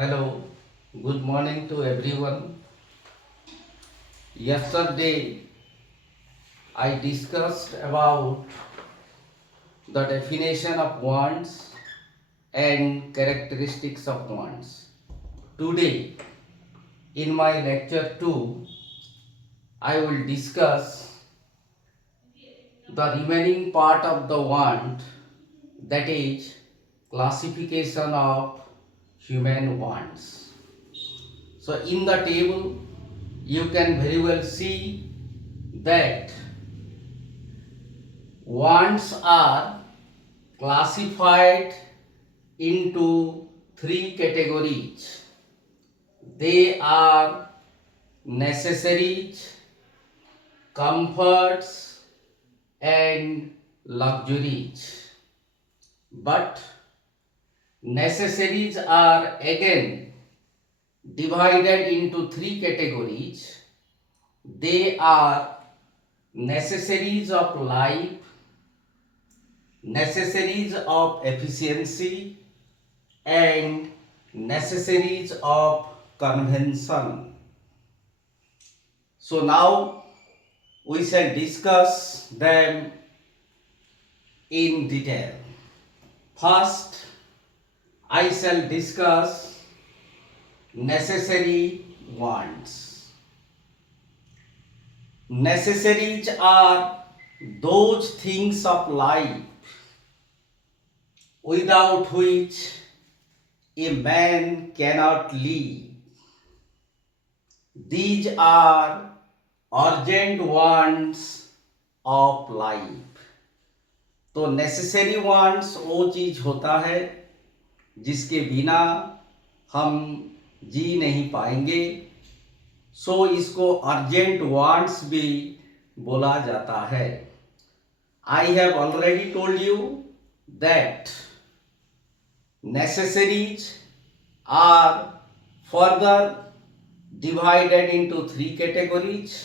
Hello, good morning to everyone. Yesterday I discussed about the definition of wants and characteristics of wants. Today in my lecture 2 I will discuss the remaining part of the want, that is classification of human wants. So in the table you can very well see that wants are classified into three categories. They are necessaries, comforts, and luxuries. But necessaries are again divided into three categories. They are necessaries of life, necessaries of efficiency, and necessaries of convention. So now we shall discuss them in detail. First, I shall discuss necessary wants. Necessaries are those things of life without which a man cannot live. These are urgent wants of life. तो necessary wants वो चीज होता है जिसके बिना हम जी नहीं पाएंगे, सो इसको अर्जेंट वांट्स भी बोला जाता है. I have already told you that necessaries are further divided into three categories.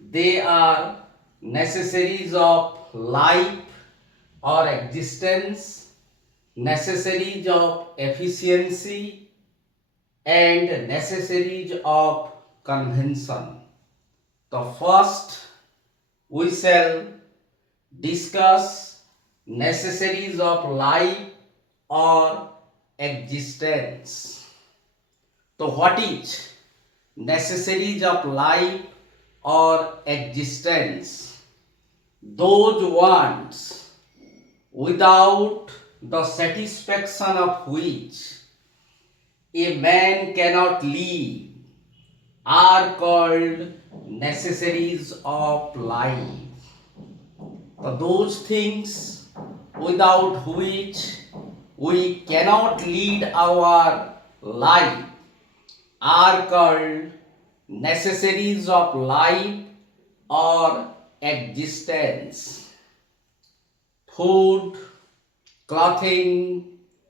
They are necessaries of life or existence, necessaries of efficiency, and necessaries of convention. The first we shall discuss necessaries of life or existence. So what is necessaries of life or existence? Those wants without the satisfaction of which a man cannot live are called necessaries of life. So those things without which we cannot lead our life are called necessaries of life or existence. Food, clothing,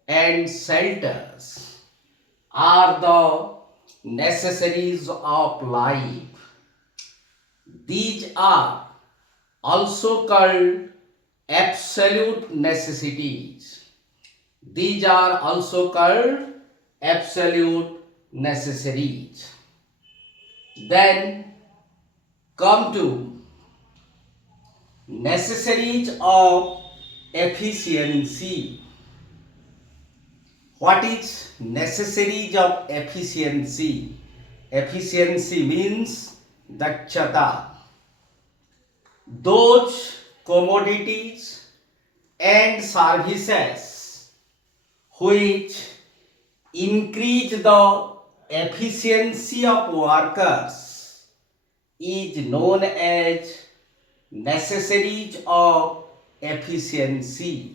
and shelters are the necessaries of life. These are also called absolute necessities. These are also called absolute necessaries. Then come to necessaries of efficiency. What is necessaries of efficiency? Efficiency means dakshata. Those commodities and services which increase the efficiency of workers is known as necessaries of efficiency.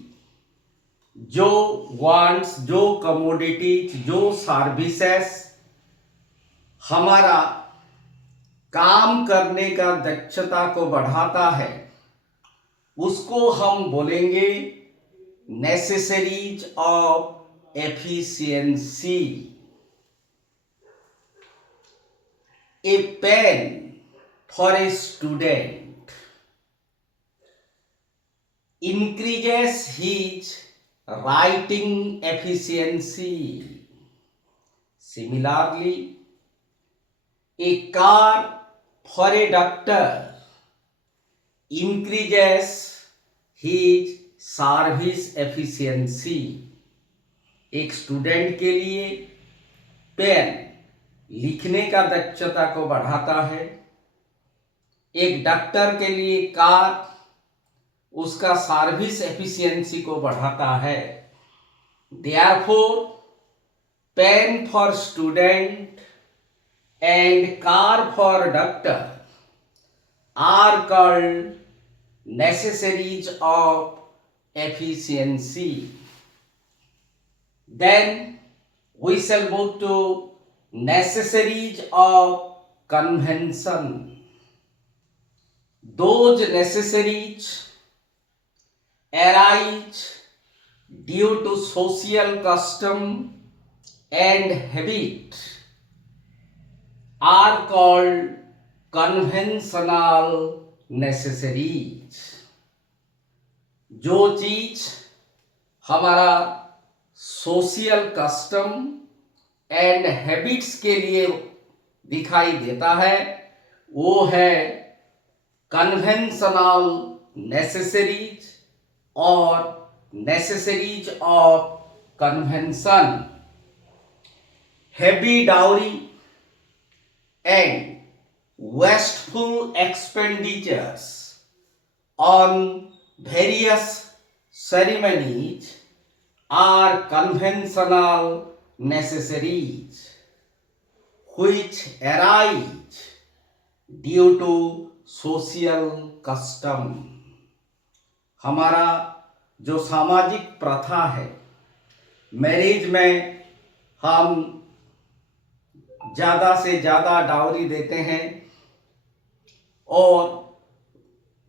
जो wants, जो commodities, जो services हमारा काम करने का दक्षता को बढ़ाता है, उसको हम बोलेंगे necessaries of efficiency. A pen for a student increases his writing efficiency. Similarly, a car for a doctor increases his service efficiency. एक स्टूडेंट के लिए पेन लिखने का दक्षता को बढ़ाता है, एक डॉक्टर के लिए कार उसका सर्विस एफिशिएंसी को बढ़ाता है. Therefore, pen for student and car for doctor are called necessaries of efficiency. Then we shall move to necessaries of convention. Those necessaries arise due to social custom and habit are called conventional necessaries. जो चीज हमारा social custom and habits के लिए दिखाई देता है वो है कन्वेंशनल नेसेसरीज और necessaries of convention. Heavy dowry and wasteful expenditures on various ceremonies are conventional necessaries which arise due to social custom. हमारा जो सामाजिक प्रथा है, मैरिज में हम ज़्यादा से ज़्यादा डाउरी देते हैं और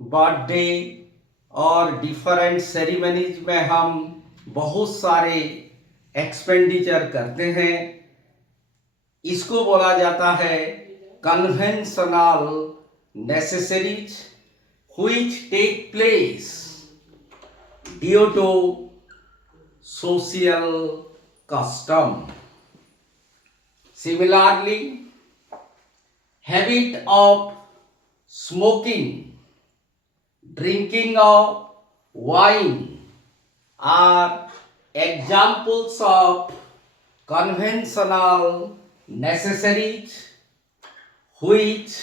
बर्थडे और डिफरेंट सेरेमनीज में हम बहुत सारे एक्सपेंडिचर करते हैं. इसको बोला जाता है conventional necessaries which take place due to social custom. Similarly, habit of smoking, drinking of wine are examples of conventional necessaries which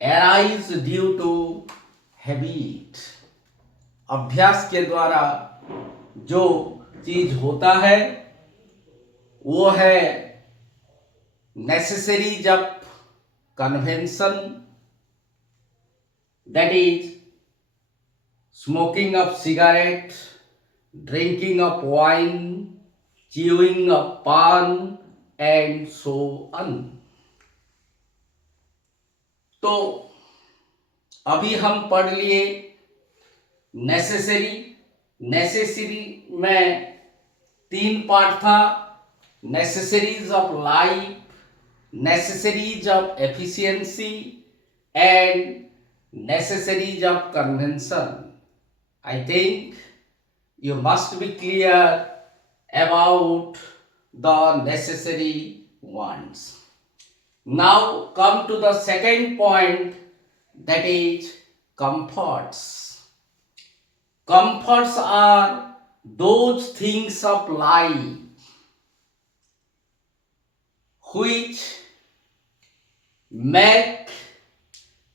arise due to habit. अभ्यास के द्वारा जो चीज होता है वो है necessaries of convention, that is smoking of cigarette, drinking of wine, chewing of pan and so on. तो अभी हम पढ़ लिए नेसेसरी. नेसेसरी में 3 पार्ट था, necessaries of life, necessaries of efficiency and necessaries of convention. I think you must be clear about the necessary ones. Now come to the second point, that is comforts. Comforts are those things of life which make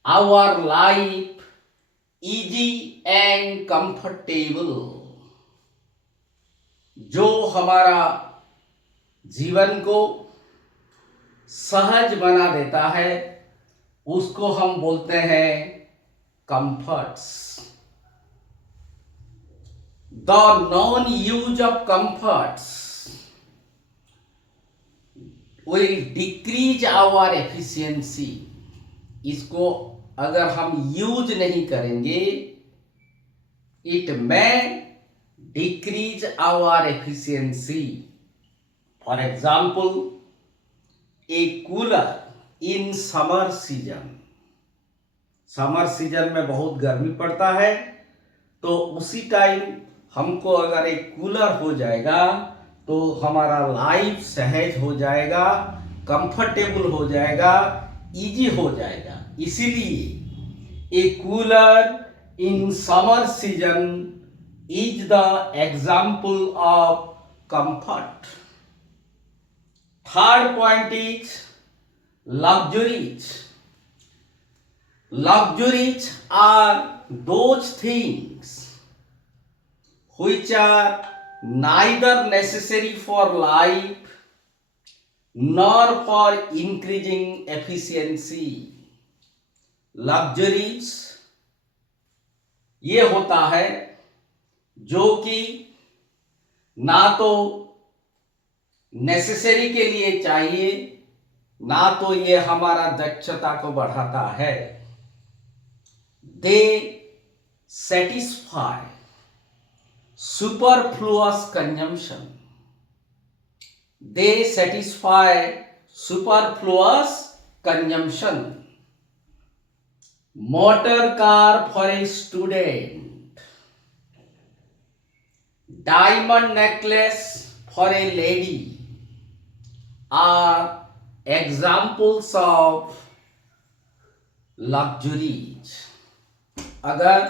our life easy and comfortable. जो हमारा जीवन को सहज बना देता है उसको हम बोलते हैं comforts. The non-use of comforts will decrease our efficiency. इसको अगर हम यूज नहीं करेंगे it may decrease our efficiency. For example, a cooler in summer season. Summer season में बहुत गर्मी पड़ता है तो उसी टाइम हमको अगर एक कूलर हो जाएगा तो हमारा लाइफ सहज हो जाएगा, कंफर्टेबल हो जाएगा, इजी हो जाएगा। इसीलिए a cooler in summer season is the example of comfort. Third point is luxuries. Luxuries are those things which are neither necessary for life nor for increasing efficiency. Luxuries ये होता है जो कि ना तो नेसेसरी के लिए चाहिए, ना तो ये हमारा दक्षता को बढ़ाता है। They satisfy superfluous consumption. They satisfy superfluous consumption. Motor car for a student, diamond necklace for a lady are examples of luxuries. अगर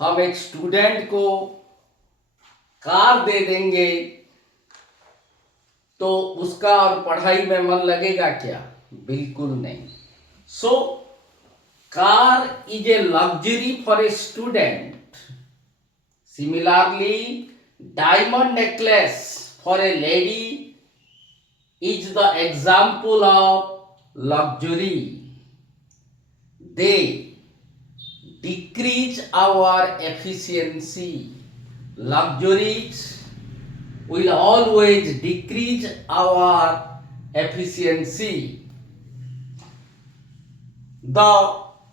हम एक स्टूडेंट को कार दे देंगे तो उसका और पढ़ाई में मन लगेगा क्या? बिल्कुल नहीं। So car is a luxury for a student. Similarly diamond necklace for a lady is the example of luxury. They decrease our efficiency. Luxuries will always decrease our efficiency. The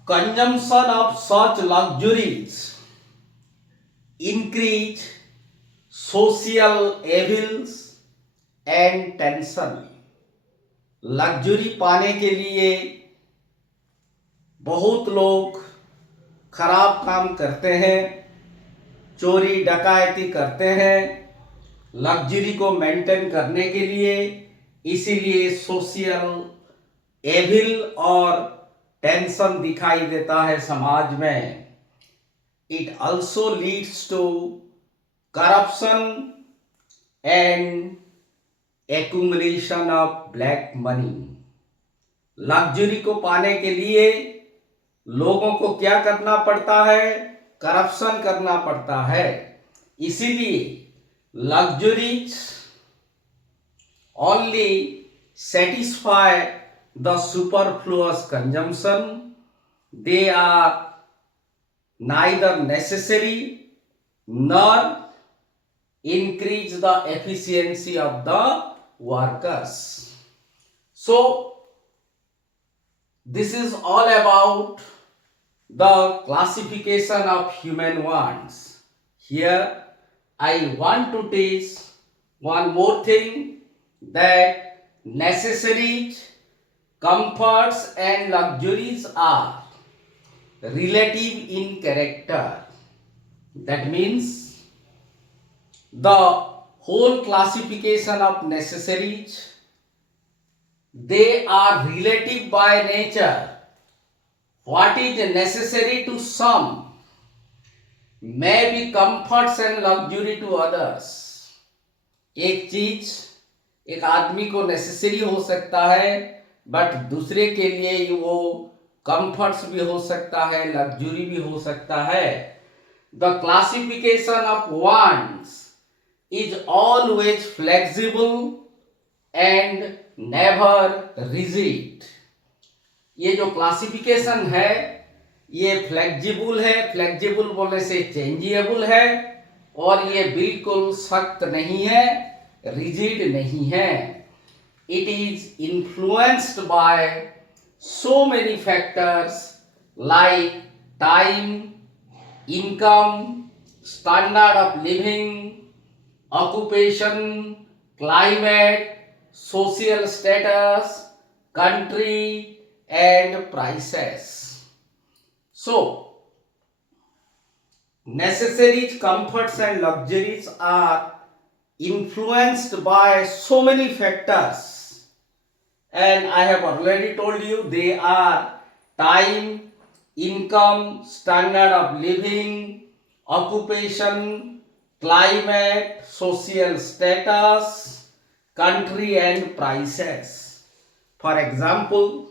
consumption of such luxuries increase social evils and tension. Luxury पाने के लिए बहुत लोग खराब काम करते हैं, चोरी डकैती करते हैं लग्जरी को मेंटेन करने के लिए। इसीलिए सोशल एविल और टेंशन दिखाई देता है समाज में। It also leads to corruption and accumulation of black money. Luxury को पाने के लिए लोगों को क्या करना पड़ता है? करप्शन करना पड़ता है। इसीलिए luxuries only satisfy the superfluous consumption. They are neither necessary nor increase the efficiency of the workers. So this is all about the classification of human wants. Here I want to teach one more thing, that necessities, comforts and luxuries are relative in character. That means the whole classification of necessaries, they are relative by nature. What is necessary to some may be comforts and luxury to others. एक चीज एक आदमी को necessary हो सकता है, but दूसरे के लिए वो कंफर्ट्स भी हो सकता है, लग्जरी भी हो सकता है। The classification of wants is always flexible and never rigid. ये जो क्लासिफिकेशन है ये फ्लेक्सिबल है, फ्लेक्सिबल बोलने से चेंजेबल है, और ये बिल्कुल सख्त नहीं है, रिजिड नहीं है। It is influenced by so many factors like time, income, standard of living, occupation, climate, social status, country and prices. So necessaries, comforts and luxuries are influenced by so many factors, and I have already told you they are time, income, standard of living, occupation, climate, social status, country and prices. For example,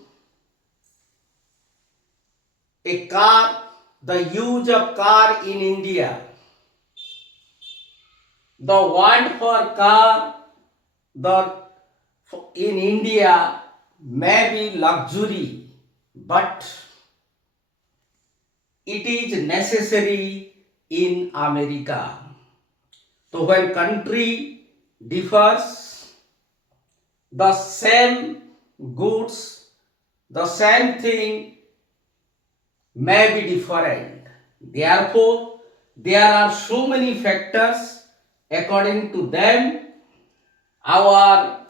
a car, the use of car in India, the want for car, the in India may be luxury, but it is necessary in America. So when country differs, the same goods, the same thing may be different. Therefore, there are so many factors. According to them, our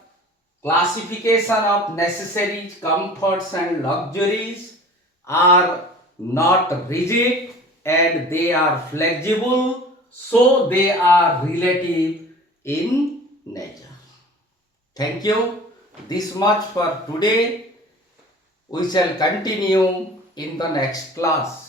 classification of necessaries, comforts and luxuries are not rigid and they are flexible, so they are relative in nature. Thank you. This much for today. We shall continue in the next class.